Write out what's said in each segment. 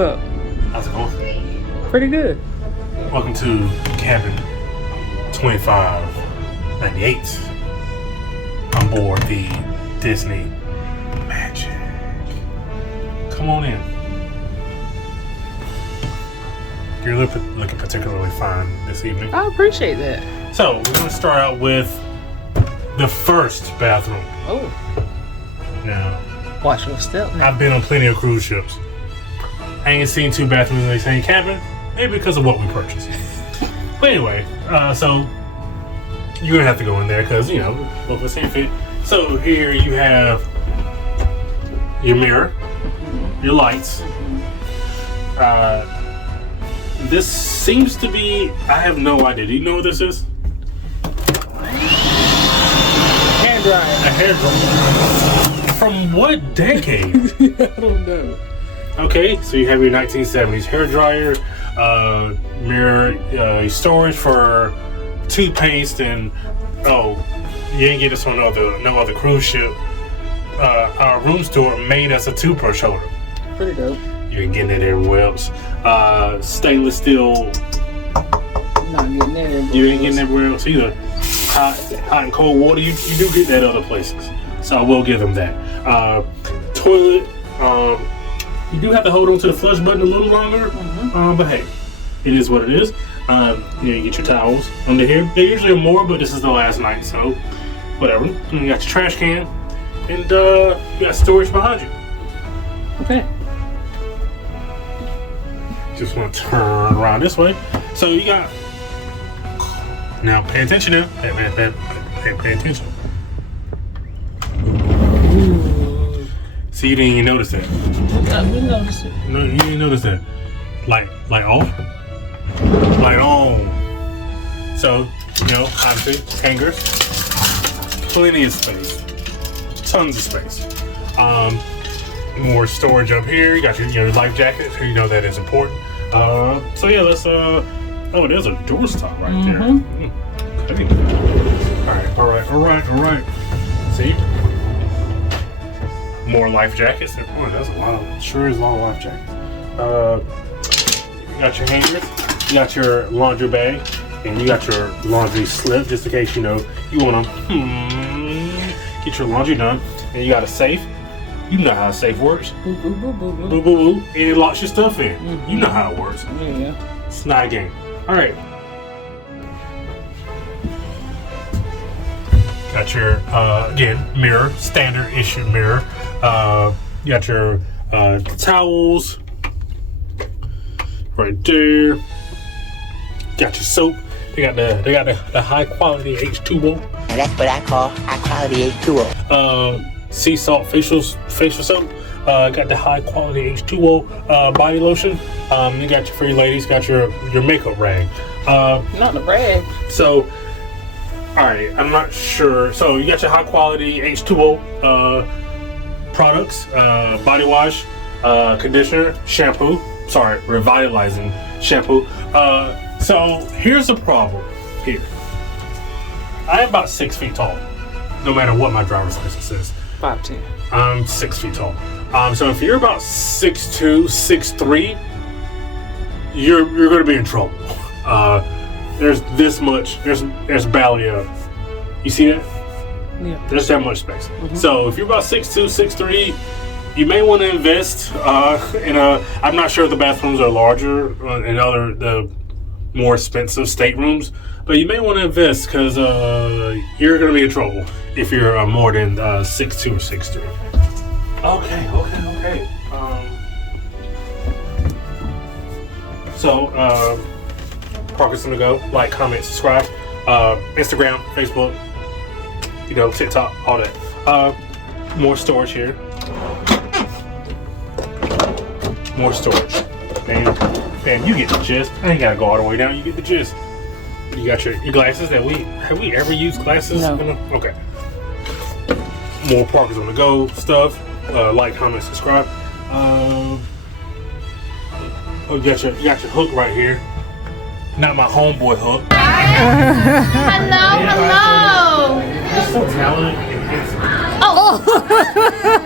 up? How's it going? Pretty good. Welcome to Cabin 2598 on board the Disney Magic. Come on in. You're looking particularly fine this evening. I appreciate that. So, we're going to start out with the first bathroom. Oh. Now, Watch your step now. I've been on plenty of cruise ships. I ain't seen two bathrooms in the same cabin, maybe because of what we purchased. But anyway, so you're gonna have to go in there because both of us ain't fit. So here you have your mirror, your lights. This seems to be, I have no idea. Do you know what this is? Hair dryer. A hair dryer. From what decade? I don't know. Okay, so you have your 1970s hair dryer, mirror, storage for toothpaste, and you didn't get this on no other cruise ship. Our room store made us a toothbrush holder. Pretty dope. You ain't getting it everywhere else. Stainless steel. Not getting it. You ain't getting it everywhere else either. Hot and cold water. You do get that other places. So I will give them that. Toilet. You do have to hold on to the flush button a little longer, but hey, it is what it is. You get your towels under here. There usually are more, but this is the last night, so whatever. And you got your trash can, and you got storage behind you. Okay. Just want to turn around this way. So you got. Now pay attention now. Pay attention. See, you didn't even notice that. We noticed it. No, you didn't notice that. Light off. Light on. So, obviously, hangers. Plenty of space. Tons of space. More storage up here. You got your life jacket, so you know that is important. So yeah, let's there's a doorstop right there. Okay. Alright. See? More life jackets. Boy, that's a lot. Sure is a lot of life jackets. You got your hangers. You got your laundry bag, and you got your laundry slip, just in case you want to get your laundry done. And you got a safe. You know how a safe works. Boo, boo, boo, boo, boo. Boo, boo, boo. And it locks your stuff in. You know how it works. Yeah. It's not a game. All right. Got your again mirror, standard issue mirror. You got your towels right there. Got your soap. They got the high quality H2O. And that's what I call high quality H2O. Sea salt facial soap. Got the high quality H2O body lotion. You got for your ladies. Got your makeup rag. Not the rag. So, all right, I'm not sure. So you got your high quality H2O products, body wash, conditioner, shampoo. Sorry, revitalizing shampoo. So here's the problem. Here, I am about 6 feet tall. No matter what my driver's license says. 5'10". I'm 6 feet tall. So if you're about 6'2", 6'3", you're gonna be in trouble. There's this much. There's barely you see that? Yeah. There's that much space. So if you're about 6'2", 6'3", you may want to invest in a. I'm not sure if the bathrooms are larger in the more expensive staterooms, but you may want to invest because you're going to be in trouble if you're more than 6'2" or 6'3". Okay. So Parkersonthego, like, comment, subscribe. Instagram, Facebook, TikTok, all that. More storage here. More storage. Man, you get the gist. I ain't gotta go all the way down. You get the gist. You got your glasses. Have we ever used glasses? No. Okay. More Parkers on the go stuff. Like, comment, subscribe. You got your hook right here. Not my homeboy hook. Hello. You're so talented and handsome. Oh,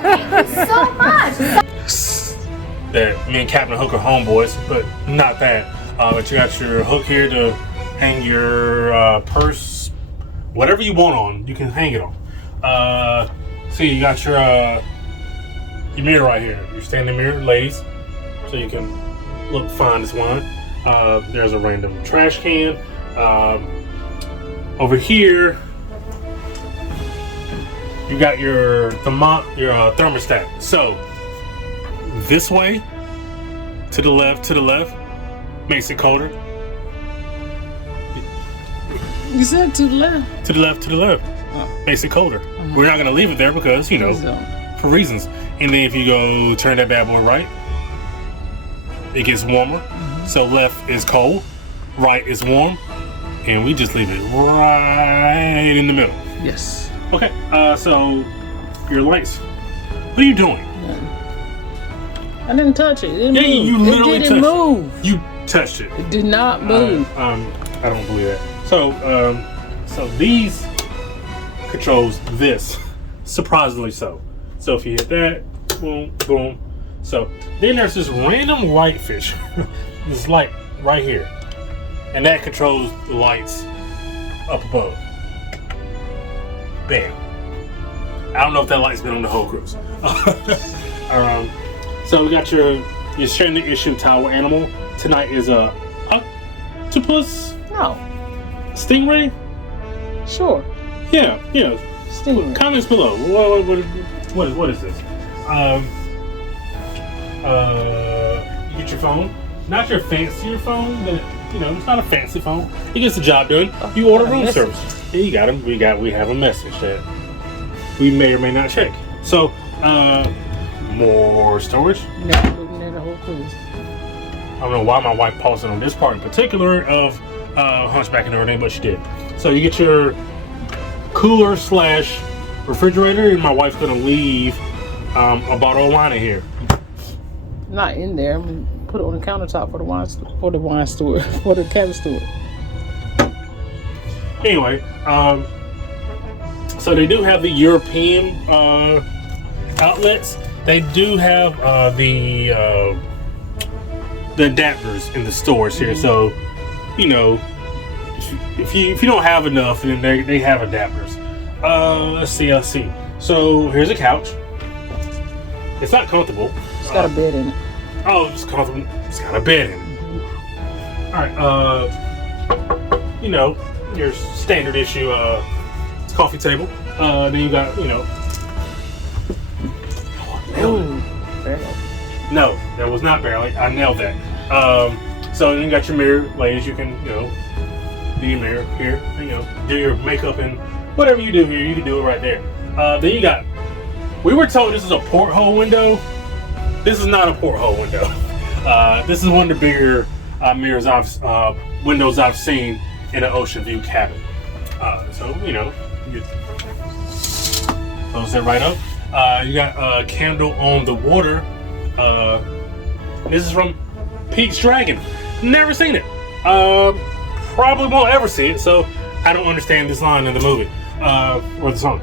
thank you so much. that me and Captain Hook are homeboys, but not that. But you got your hook here to hang your purse, whatever you want on, you can hang it on. See, you got your mirror right here. Your standing mirror, ladies, so you can look fine as wine. There's a random trash can. Over here, you got your thermostat. So this way, to the left, makes it colder. You said to the left. To the left, Oh. makes it colder. We're not gonna leave it there because, you know, for reasons. And then if you go turn that bad boy right, it gets warmer. So left is cold, right is warm, and we just leave it right in the middle. Yes. Okay, so your lights. What are you doing? I didn't touch it. It didn't move. You literally it didn't touched move. it. You touched it. It did not move. I don't believe that. So, so these controls this, surprisingly so. So if you hit that, boom, boom. So then there's this random light fish, this light right here, and that controls the lights up above. Bam. I don't know if that light's been on the whole cruise. So we got your standard issue towel animal. Tonight is a octopus, No. stingray. Sure. Yeah. Stingray. Comments below. What is this? You get your phone. Not your fancier phone, but it's not a fancy phone. It gets the job done. You order room service. Yeah, you got them. We have a message that we may or may not check. So, more storage. Never moving there the whole cruise. I don't know why my wife paused it on this part in particular of Hunchback and everything, but she did. So you get your cooler / refrigerator, and my wife's gonna leave a bottle of wine in here. Not in there. I'm gonna put it on the countertop for the wine store, for the cabin store. Anyway, so they do have the European outlets. They do have the adapters in the stores here. So, if you don't have enough, then they have adapters. Let's see. So here's a couch. It's not comfortable. It's got a bed in it. Oh, it's comfortable. It's got a bed in it. All right. Your standard issue coffee table. Then you got Ooh, barely. No, that was not barely. I nailed that. So then you got your mirror, ladies. You can do your mirror here. Do your makeup and whatever you do here, you can do it right there. Then you got. We were told this is a porthole window. This is not a porthole window. This is one of the bigger windows I've seen in an Oceanview cabin. So you close that right up. You got a candle on the water. This is from Pete's Dragon. Never seen it. Probably won't ever see it. So I don't understand this line in the movie or the song.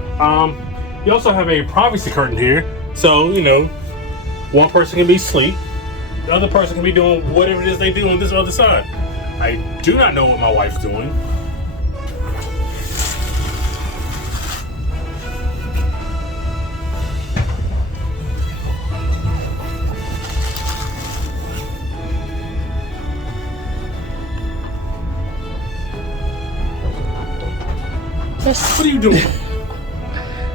You also have a privacy curtain here. So one person can be asleep. The other person can be doing whatever it is they do on this other side. I do not know what my wife's doing. What are you doing?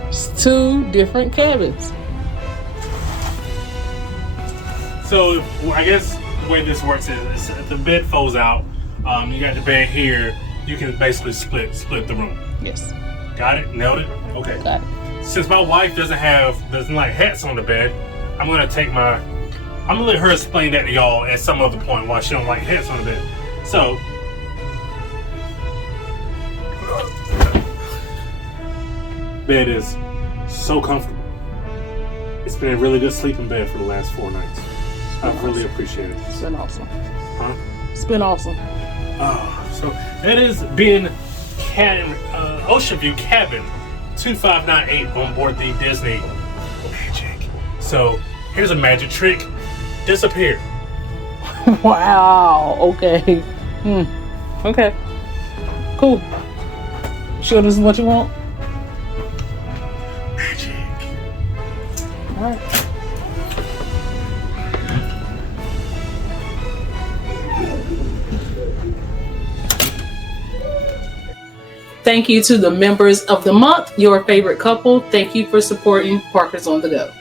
It's two different cabins. So I guess the way this works is if the bed folds out, you got the bed here, you can basically split the room. Yes. Got it? Nailed it? Okay. Got it. Since my wife doesn't like hats on the bed, I'm gonna let her explain that to y'all at some other point why she don't like hats on the bed. So bed is so comfortable. It's been a really good sleeping bed for the last 4 nights. I've really appreciated it. It's been awesome. Huh? It's been awesome. So that has been Oceanview Cabin 2598 on board the Disney Magic. So here's a magic trick. disappeared. Wow. Okay. Okay. Cool. Sure this is what you want? Magic. All right. Thank you to the members of the month, your favorite couple. Thank you for supporting Parkers on the Go.